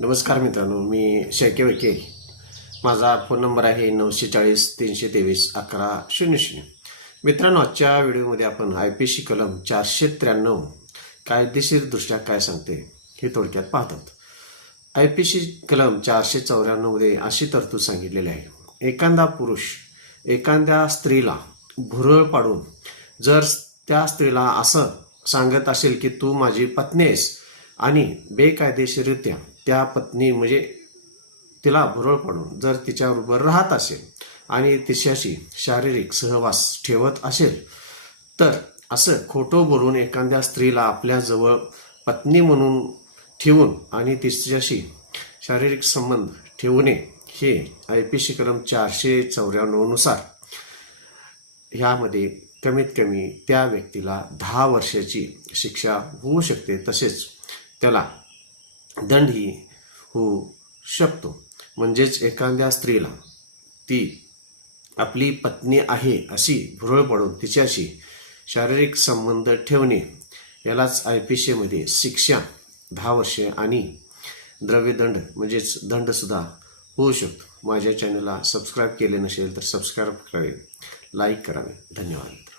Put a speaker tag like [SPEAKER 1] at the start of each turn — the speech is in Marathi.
[SPEAKER 1] नमस्कार मित्रांनो मी शेके वकील माझा फोन नंबर आहे नऊशे चाळीस तीनशे तेवीस अकरा शून्य शून्य. मित्रांनो आजच्या व्हिडिओमध्ये आपण आय पी सी कलम चारशे त्र्याण्णव कायदेशीरदृष्ट्या काय सांगते हे थोडक्यात पाहतात. आय पी सी कलम चारशे चौऱ्याण्णवमध्ये अशी तरतूद सांगितलेली आहे. एखादा पुरुष एखाद्या स्त्रीला भुरळ पाडून जर त्या स्त्रीला असं सांगत असेल की तू माझी पत्नी आहेस आणि बेकायदेशीररित्या त्या पत्नी म्हणजे तिला भुरळ पडून जर तिच्याबरोबर राहत असेल आणि तिच्याशी शारीरिक सहवास ठेवत असेल तर असं खोटं बोलून एखाद्या स्त्रीला आपल्याजवळ पत्नी म्हणून ठेवून आणि तिच्याशी शारीरिक संबंध ठेवणे हे आय पी सी कलम चारशे चौऱ्याण्णवनुसार ह्यामध्ये कमीत कमी त्या व्यक्तीला दहा वर्षाची शिक्षा होऊ शकते तसेच त्याला दंडही होऊ शकतो. म्हणजेच एखाद्या स्त्रीला ती आपली पत्नी आहे अशी भुरळ पडून तिच्याशी शारीरिक संबंध ठेवणे यालाच आय पी सीमध्ये शिक्षा दहा वर्षे आणि द्रव्यदंड म्हणजेच दंडसुद्धा होऊ शकतो. माझ्या चॅनलला सबस्क्राईब केले नसेल तर सबस्क्राईब करावे लाईक करावे. धन्यवाद.